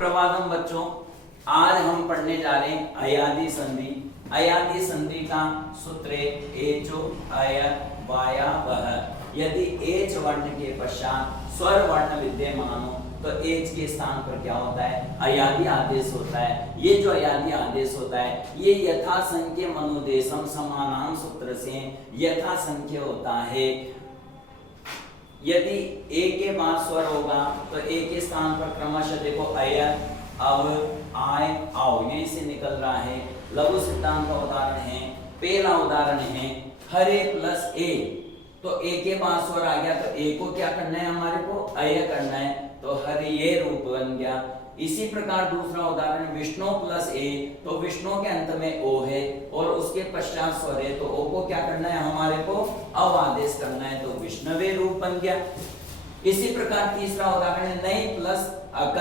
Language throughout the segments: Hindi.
प्रवादम बच्चों, आज हम पढ़ने जा रहे हैं अयादी संधि। अयादी संधि का सूत्र एचो अय वाया वह। यदि एच वर्ण के पश्चात स्वर वर्ण विद्यमान हो तो एच के स्थान पर क्या होता है? अयादी आदेश होता है। ये जो अयादी आदेश होता है ये यथा संख्य मनुदेशम समानाम सूत्र से यथा संख्य होता है। यदि ए के बाद स्वर होगा तो ए के स्थान पर क्रमशः देखो अय, अव, आय, आओ यहीं से निकल रहा है। लघु सिद्धांत का उदाहरण है, पहला उदाहरण है हरे प्लस ए। तो ए के बाद स्वर आ गया तो ए को क्या करना है? हमारे को अय करना है, तो हरिये रूप बन गया। इसी प्रकार दूसरा उदाहरण विष्णु प्लस ए, तो विष्णु के अंत में ओ है और उसके पश्चात स्वर है, तो ओ को क्या करना है? हमारे को अव आदेश करना है, तो विष्णवे रूप बन गया। इसी प्रकार तीसरा उदाहरण है नई प्लस अक,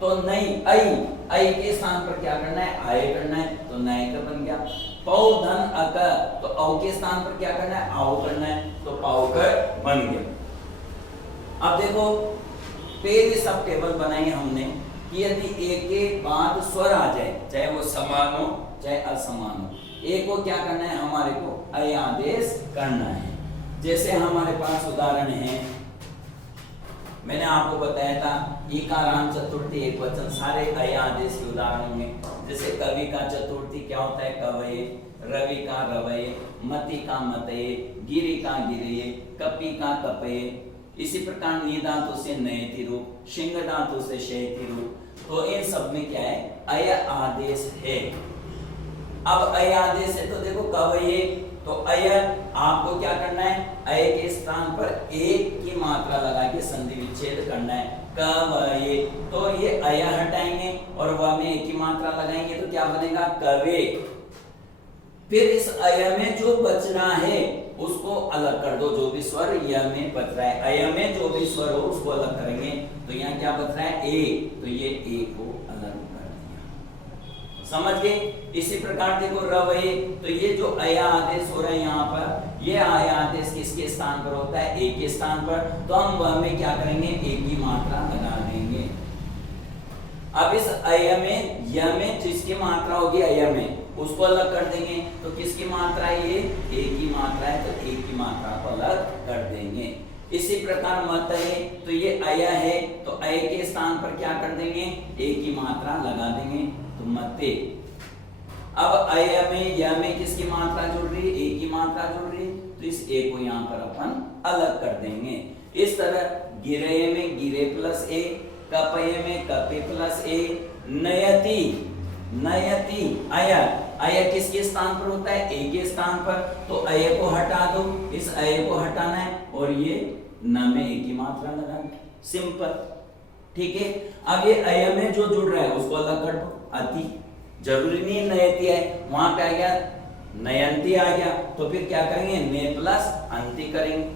तो नई ऐ के स्थान पर क्या करना है? आय करना है, तो नयक बन गया। पौ धन अक, तो औ के स्थान पर क्या करना है? आओ करना है, तो पाउकर बन गया। अब देखो पहले सब टेबल बनाई हमने कि यदि ए के बाद स्वर आ जाए, चाहे वो समान हो चाहे असमान हो, ए को क्या करना है? हमारे को अय आदेश करना है। जैसे हमारे पास उदाहरण है, मैंने आपको बताया था ईकारांत चतुर्थी एक वचन सारे अय आदेश के उदाहरण में। जैसे कवि का चतुर्थी क्या होता है? कवये, रवि का रवये, मति का मतये, गिरि का गिरये, कपि का कपये। इसी प्रकार नी धातु से नयति रूप, शिंग धातु से शयति रूप। तो इन सब में क्या है? अय आदेश है। अब अय आदेश है तो देखो कवये, तो अय आपको क्या करना है? अय के स्थान पर एक की मात्रा लगा के संधि विच्छेद करना है। कवये, तो ये अय हटाएंगे और व में एक की मात्रा लगाएंगे तो क्या बनेगा? कवे। फिर इस अय में जो बच रहा है उसको अलग कर दो, जो भी स्वर य में बच रहा है। अय में जो भी स्वर हो उसको अलग करेंगे, तो यहाँ क्या बच रहा है? ए, तो ये ए को अलग कर दिया। समझ गए? इसी प्रकार देखो रवये, तो ये जो अय आदेश हो रहा है यहाँ पर, ये अय आदेश किसके स्थान पर होता है? ए के स्थान पर, तो हम व में क्या करेंगे? ए की मात्रा लगा देंगे। अब इस अय में य में जिसकी मात्रा होगी अय में उसको अलग कर देंगे, तो किसकी मात्रा है? ये ए की मात्रा है, तो ए की मात्रा को अलग कर देंगे। इसी प्रकार मत है, तो ये अय है, तो अय के स्थान पर क्या कर देंगे? ए की मात्रा लगा देंगे, तो मते। अब अय में य में किसकी मात्रा जुड़ रही है? ए की मात्रा जुड़ रही है, तो इस ए को यहाँ पर अपन अलग कर देंगे। इस तरह गिरये में गिरे प्लस ए, कपये में कपे प्लस ए, नयति नयति अय, अय किसके स्थान पर होता है? ए के स्थान पर, तो अय को हटा दो, इस अय को हटाना है और ये न में ए की मात्रा लगाना। सिंपल, ठीक है। अब ये अय में जो जुड़ रहा है उसको अलग कर दो। अति, जरूरी नहीं नयति है, वहां पे आ गया नयंती आ गया, तो फिर क्या करेंगे? ने प्लस अंति करेंगे,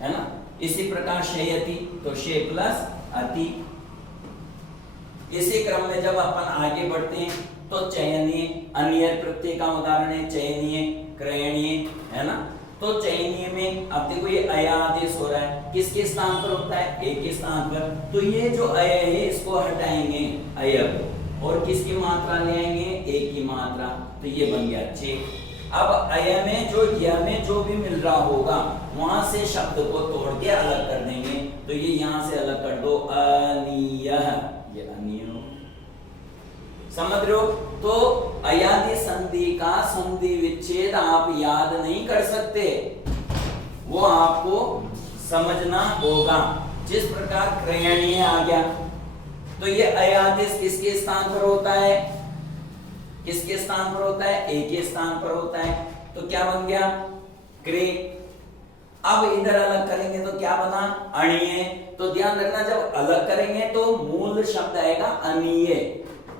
है ना। इसी प्रकार शयति, तो शे प्लस अति। इसी क्रम में जब अपन आगे बढ़ते हैं तो चयनीय, अनियर प्रत्यय का उदाहरण है चयनीय, क्रयणीय, है ना। तो चयनीय में अब देखो ये अय आदेश हो रहा है, किसके स्थान पर होता है? ए के स्थान पर, तो ये जो अय है इसको हटाएंगे अय को, और किसकी मात्रा ले आएंगे? ए की मात्रा, तो ये बन गया 6। अब अय में जो य में जो भी मिल रहा होगा वहां से शब्द को तोड़ के अलग कर देंगे, तो ये यहां से अलग कर दो अनीय, ये अनीय हो। समझ रहे हो? तो अयादी संधि का संधि विच्छेद आप याद नहीं कर सकते, वो आपको समझना होगा। जिस प्रकार क्रयणीय आ गया, तो ये अयादेश किसके स्थान पर होता है? किसके स्थान पर होता है? ए के स्थान पर होता है, तो क्या बन गया? क्रे। अब इधर अलग करेंगे तो क्या बना? अणीय। तो ध्यान रखना, जब अलग करेंगे तो मूल शब्द आएगा अनीय।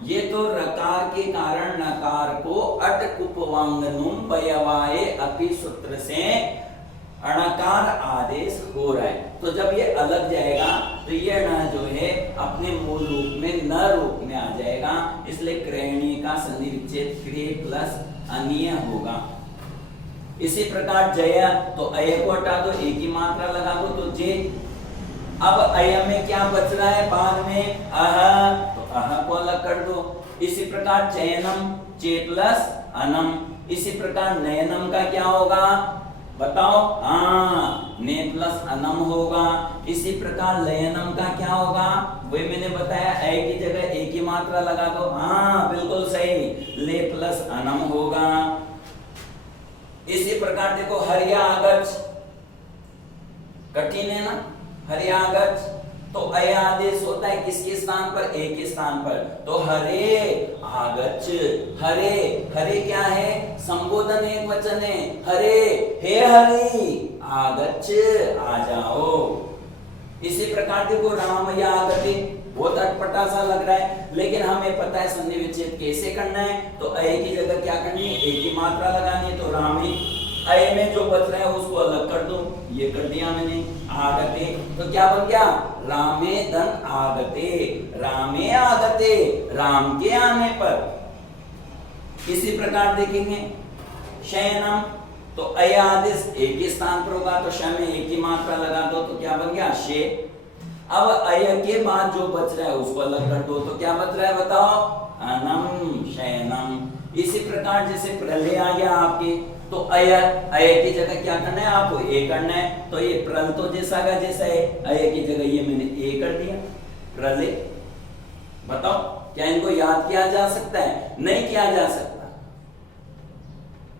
ये तो रकार के कारण नकार को अट उपवांगनुम वयवाये अपि सूत्र से अणकार आदेश हो रहा है। तो जब ये अलग जाएगा तो ये न जो है अपने मूल रूप में न रूप में आ जाएगा, इसलिए क्रयणीय का संधि विच्छेद क्रे प्लस अनीय होगा। इसी प्रकार जय, तो अय को हटा दो, ए की मात्रा लगा दो, तो जे। अब अय में क्या बच रहा है बाद में? अह, तो इसी प्रकार चयनम चे प्लस अनम, इसी प्रकार नयनम का क्या होगा बताओ, हाँ ने प्लस अनम होगा। इसी प्रकार लयनम का क्या होगा, वही मैंने बताया ए की जगह ए की मात्रा लगा दो, हाँ बिल्कुल सही, ले प्लस अनम होगा। इसी प्रकार देखो हरियागच, कठिन है ना हरियागच, तो अय आदेश होता है किसके स्थान पर, ए के स्थान पर, तो हरे आगच, हरे, हरे क्या है संबोधन एक वचन है, हरे हे हरि आगच आ जाओ। इसी प्रकार देखो राम या आगते, बहुत अटपटा सा लग रहा है लेकिन हमें पता है संधि विच्छेद कैसे करना है, तो अय की जगह क्या करनी है, ए की मात्रा लगानी है, तो रामे, अय में जो बच रहा है उसको अलग कर दो, ये कर दिया मैंने, आगते, तो क्या बन गया रामे धन आगते, रामे आगते, राम के आने पर। इसी प्रकार देखेंगे शयनम, तो अय आदेश एक ही स्थान पर होगा, तो श में एक की मात्रा लगा दो, तो क्या बन गया शे। अब अय के बाद जो बच रहा है उसको अलग कर दो, तो क्या बच रहा है बताओ, अनम शयनम। इसी प्रकार जैसे प्रलय आ गया आपके, तो अय, अय की जगह क्या करना है आपको, ए करना है, तो ये प्रल तो जैसा का जैसा है, अय की जगह ये मैंने ए कर दिया, प्रलय। बताओ क्या इनको याद किया जा सकता है, नहीं किया जा सकता,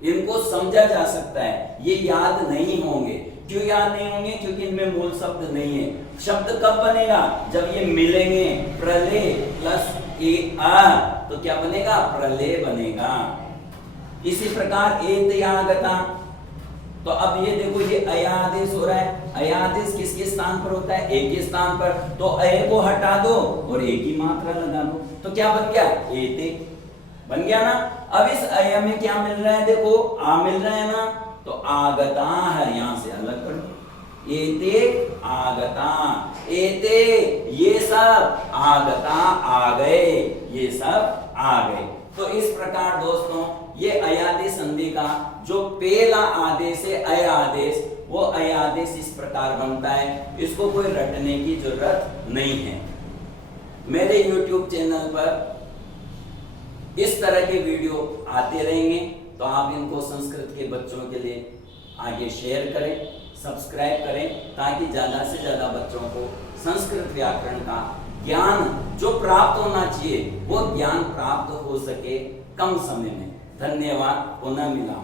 इनको समझा जा सकता है, ये याद नहीं होंगे। क्यों याद नहीं होंगे, क्योंकि इनमें मूल शब्द नहीं है। शब्द कब बनेगा, जब ये मिलेंगे, प्रलय प्लस ए आ, तो क्या बनेगा प्रलय बनेगा। इसी प्रकार एतयागता, तो अब ये देखो ये अयादेश हो रहा है, अयादेश किसके स्थान पर होता है, ए के स्थान पर, तो अय को हटा दो और ए की मात्रा लगा दो, तो क्या बन गया एते, बन गया ना। अब इस अय में क्या मिल रहा है, देखो आ मिल रहा है ना, तो आगता है, यहां से अलग कर दो, एते आगता, एते ये सब, आगता आ गए, ये सब आ गए। तो इस प्रकार दोस्तों ये अयादेश संधि का जो पहला आदेश है अय आदेश, वो अय आदेश इस प्रकार बनता है, इसको कोई रटने की जरूरत नहीं है। मेरे YouTube चैनल पर इस तरह के वीडियो आते रहेंगे, तो आप इनको संस्कृत के बच्चों के लिए आगे शेयर करें, सब्सक्राइब करें, ताकि ज्यादा से ज्यादा बच्चों को संस्कृत व्याकरण का ज्ञान जो प्राप्त होना चाहिए वो ज्ञान प्राप्त हो सके कम समय में। धन्यवाद, पुनः मिला।